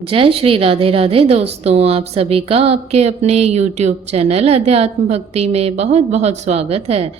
जय श्री राधे राधे दोस्तों, आप सभी का आपके अपने YouTube चैनल अध्यात्म भक्ति में बहुत बहुत स्वागत है।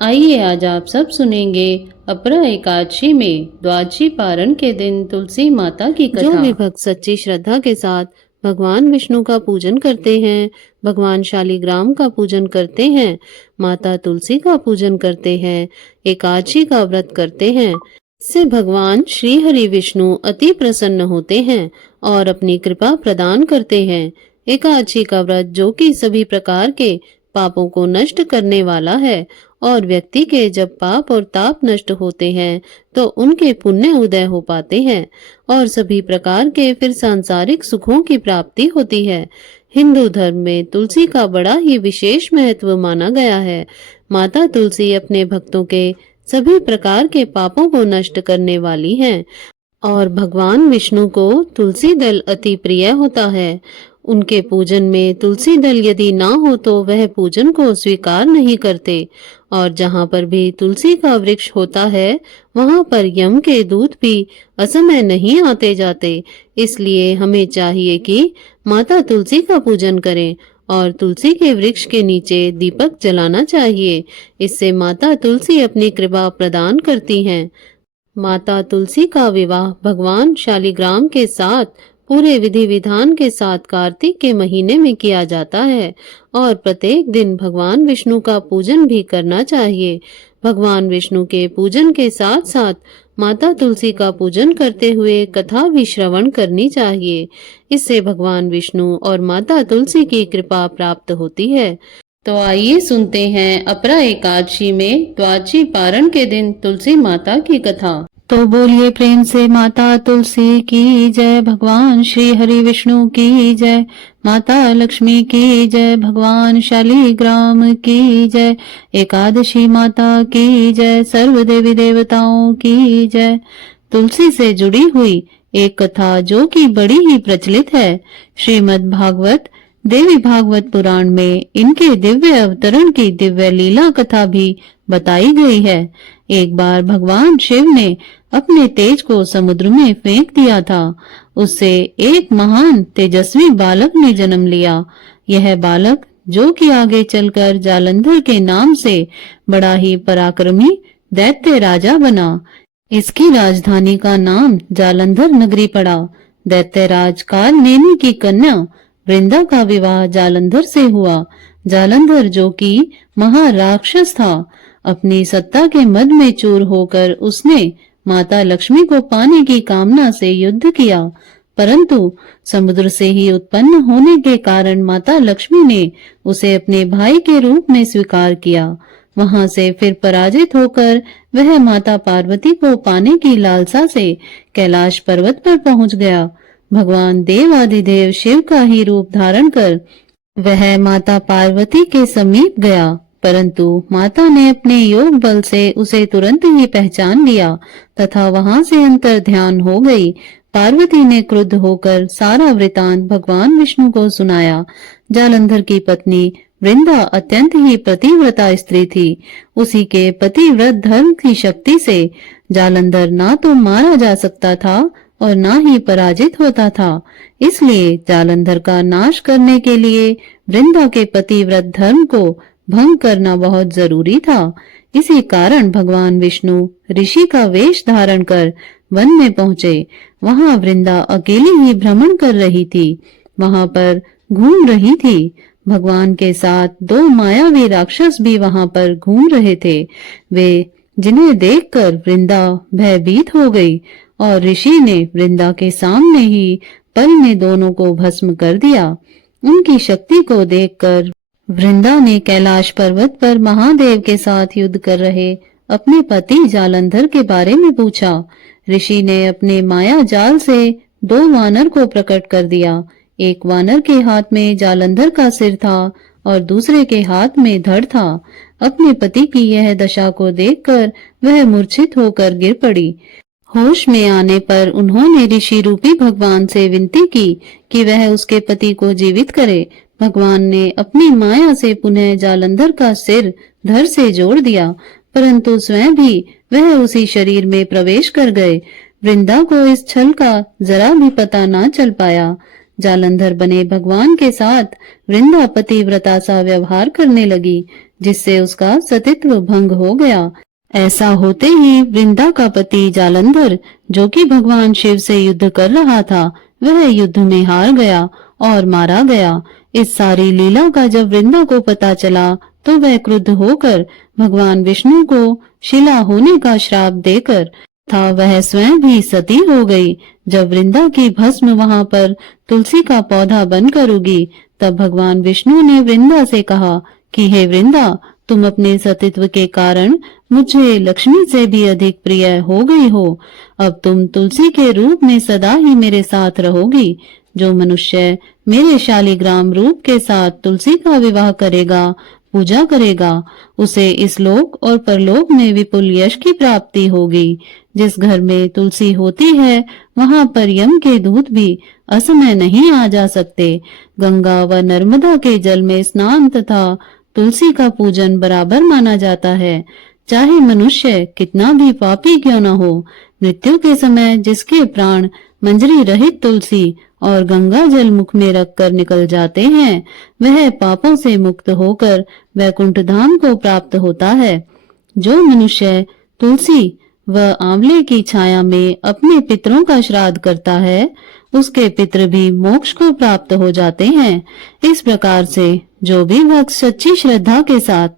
आइए आज आप सब सुनेंगे अपरा एकादशी में द्वादशी पारण के दिन तुलसी माता की कथा। जो भी भक्त सच्ची श्रद्धा के साथ भगवान विष्णु का पूजन करते हैं, भगवान शालिग्राम का पूजन करते हैं, माता तुलसी का पूजन करते हैं, एकादशी का व्रत करते हैं, इससे भगवान श्री हरि विष्णु अति प्रसन्न होते हैं और अपनी कृपा प्रदान करते हैं। एकादशी का व्रत जो कि सभी प्रकार के पापों को नष्ट करने वाला है और व्यक्ति के जब पाप और ताप नष्ट होते हैं तो उनके पुण्य उदय हो पाते हैं और सभी प्रकार के फिर सांसारिक सुखों की प्राप्ति होती है। हिंदू धर्म में तुलसी का बड़ा ही विशेष महत्व माना गया है। माता तुलसी अपने भक्तों के सभी प्रकार के पापों को नष्ट करने वाली हैं और भगवान विष्णु को तुलसी दल अति प्रिय होता है। उनके पूजन में तुलसी दल यदि ना हो तो वह पूजन को स्वीकार नहीं करते और जहाँ पर भी तुलसी का वृक्ष होता है वहाँ पर यम के दूत भी असमय नहीं आते जाते। इसलिए हमें चाहिए कि माता तुलसी का पूजन करें और तुलसी के वृक्ष के नीचे दीपक जलाना चाहिए। इससे माता तुलसी अपनी कृपा प्रदान करती हैं। माता तुलसी का विवाह भगवान शालिग्राम के साथ पूरे विधि विधान के साथ कार्तिक के महीने में किया जाता है और प्रत्येक दिन भगवान विष्णु का पूजन भी करना चाहिए। भगवान विष्णु के पूजन के साथ साथ माता तुलसी का पूजन करते हुए कथा भी श्रवण करनी चाहिए। इससे भगवान विष्णु और माता तुलसी की कृपा प्राप्त होती है। तो आइए सुनते हैं अपरा एकादशी में द्वादशी पारण के दिन तुलसी माता की कथा। तो बोलिए प्रेम से माता तुलसी की जय, भगवान श्री हरि विष्णु की जय, माता लक्ष्मी की जय, भगवान शालिग्राम की जय, एकादशी माता की जय, सर्व देवी देवताओं की जय। तुलसी से जुड़ी हुई एक कथा जो कि बड़ी ही प्रचलित है। श्रीमद् भागवत देवी भागवत पुराण में इनके दिव्य अवतरण की दिव्य लीला कथा भी बताई गई है। एक बार भगवान शिव ने अपने तेज को समुद्र में फेंक दिया था। उससे एक महान तेजस्वी बालक ने जन्म लिया। यह बालक जो कि आगे चलकर जालंधर के नाम से बड़ा ही पराक्रमी दैत्य राजा बना। इसकी राजधानी का नाम जालंधर नगरी पड़ा। दैत्यराज कालनेमी की कन्या वृंदा का विवाह जालंधर से हुआ। जालंधर जो कि महाराक्षस था, अपनी सत्ता के मद में चूर होकर उसने माता लक्ष्मी को पाने की कामना से युद्ध किया, परंतु समुद्र से ही उत्पन्न होने के कारण माता लक्ष्मी ने उसे अपने भाई के रूप में स्वीकार किया। वहां से फिर पराजित होकर वह माता पार्वती को पाने की लालसा से कैलाश पर्वत पर पहुंच गया। भगवान देव आदिदेव शिव का ही रूप धारण कर वह माता पार्वती के समीप गया, परंतु माता ने अपने योग बल से उसे तुरंत ही पहचान लिया तथा वहां से अंतर ध्यान हो गई। पार्वती ने क्रुद्ध होकर सारा वृतांत भगवान विष्णु को सुनाया। जालंधर की पत्नी वृंदा अत्यंत ही पतिव्रता स्त्री थी। उसी के पतिव्रत धर्म की शक्ति से जालंधर ना तो मारा जा सकता था और ना ही पराजित होता था। इसलिए जालंधर का नाश करने के लिए वृंदा के पतिव्रत धर्म को भंग करना बहुत जरूरी था। इसी कारण भगवान विष्णु ऋषि का वेश धारण कर वन में पहुंचे। वहां वृंदा अकेली ही भ्रमण कर रही थी, वहां पर घूम रही थी। भगवान के साथ दो मायावी राक्षस भी वहां पर घूम रहे थे। वे जिन्हें देखकर वृंदा भयभीत हो गई और ऋषि ने वृंदा के सामने ही पल में दोनों को भस्म कर दिया। उनकी शक्ति को देखकर वृंदा ने कैलाश पर्वत पर महादेव के साथ युद्ध कर रहे अपने पति जालंधर के बारे में पूछा। ऋषि ने अपने माया जाल से दो वानर को प्रकट कर दिया। एक वानर के हाथ में जालंधर का सिर था और दूसरे के हाथ में धड़ था। अपने पति की यह दशा को देखकर वह मूर्छित होकर गिर पड़ी। होश में आने पर उन्होंने ऋषि रूपी भगवान से विनती की कि वह उसके पति को जीवित करे। भगवान ने अपनी माया से पुनः जालंधर का सिर धड़ से जोड़ दिया, परंतु स्वयं भी वह उसी शरीर में प्रवेश कर गए। वृंदा को इस छल का जरा भी पता ना चल पाया। जालंधर बने भगवान के साथ वृंदा पतिव्रता सा व्यवहार करने लगी, जिससे उसका सतीत्व भंग हो गया। ऐसा होते ही वृंदा का पति जालंधर, जो कि भगवान शिव से युद्ध कर रहा था, वह युद्ध में हार गया और मारा गया। इस सारी लीला का जब वृंदा को पता चला तो वह क्रुद्ध होकर भगवान विष्णु को शिला होने का श्राप देकर था वह स्वयं भी सती हो गई। जब वृंदा की भस्म वहां पर तुलसी का पौधा बनकर उगी, तब भगवान विष्णु ने वृंदा से कहा कि हे वृंदा, तुम अपने सतीत्व के कारण मुझे लक्ष्मी से भी अधिक प्रिय हो गई हो। अब तुम तुलसी के रूप में सदा ही मेरे साथ रहोगी। जो मनुष्य मेरे शालिग्राम रूप के साथ तुलसी का विवाह करेगा, पूजा करेगा, उसे इस लोक और परलोक में विपुल यश की प्राप्ति होगी। जिस घर में तुलसी होती है, वहां पर यम के दूत भी असमय नहीं आ जा सकते। गंगा व नर्मदा के जल में स्नान तथा तुलसी का पूजन बराबर माना जाता है। चाहे मनुष्य कितना भी पापी क्यों न हो, मृत्यु के समय जिसके प्राण मंजरी रहित तुलसी और गंगा जल मुख में रखकर निकल जाते हैं, वह पापों से मुक्त होकर वैकुंठ धाम को प्राप्त होता है। जो मनुष्य तुलसी व आंवले की छाया में अपने पितरों का श्राद्ध करता है, उसके पितृ भी मोक्ष को प्राप्त हो जाते हैं। इस प्रकार से जो भी भक्त सच्ची श्रद्धा के साथ,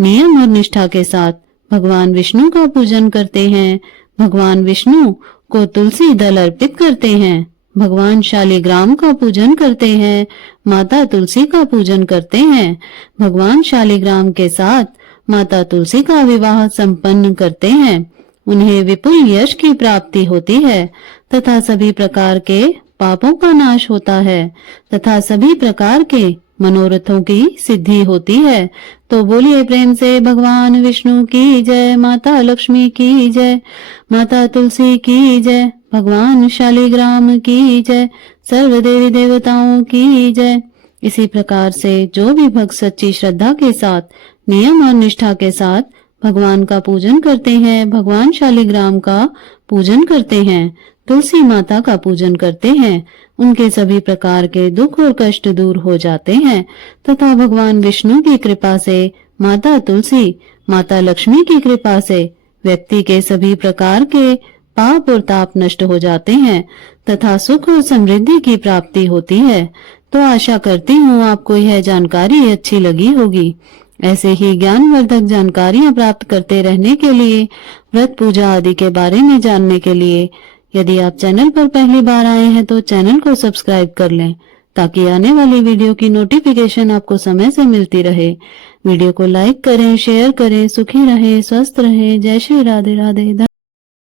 नियम और निष्ठा के साथ भगवान विष्णु का पूजन करते हैं, भगवान विष्णु को तुलसी दल अर्पित करते हैं, भगवान शालिग्राम का पूजन करते हैं, माता तुलसी का पूजन करते हैं, भगवान शालिग्राम के साथ माता तुलसी का विवाह संपन्न करते हैं, उन्हें विपुल यश की प्राप्ति होती है तथा सभी प्रकार के पापों का नाश होता है तथा सभी प्रकार के मनोरथों की सिद्धि होती है। तो बोलिए प्रेम से भगवान विष्णु की जय, माता लक्ष्मी की जय, माता तुलसी की जय, भगवान शालिग्राम की जय, सर्व देवी देवताओं की जय। इसी प्रकार से जो भी भक्त सच्ची श्रद्धा के साथ, नियम और निष्ठा के साथ भगवान का पूजन करते हैं, भगवान शालिग्राम का पूजन करते हैं, तुलसी माता का पूजन करते हैं, उनके सभी प्रकार के दुख और कष्ट दूर हो जाते हैं तथा भगवान विष्णु की कृपा से, माता तुलसी, माता लक्ष्मी की कृपा से व्यक्ति के सभी प्रकार के पाप और ताप नष्ट हो जाते हैं तथा सुख और समृद्धि की प्राप्ति होती है। तो आशा करती हूँ आपको यह जानकारी अच्छी लगी होगी। ऐसे ही ज्ञानवर्धक जानकारियां प्राप्त करते रहने के लिए, व्रत पूजा आदि के बारे में जानने के लिए यदि आप चैनल पर पहली बार आए हैं तो चैनल को सब्सक्राइब कर लें, ताकि आने वाली वीडियो की नोटिफिकेशन आपको समय से मिलती रहे। वीडियो को लाइक करें, शेयर करें। सुखी रहें, स्वस्थ रहें। जय श्री राधे राधे।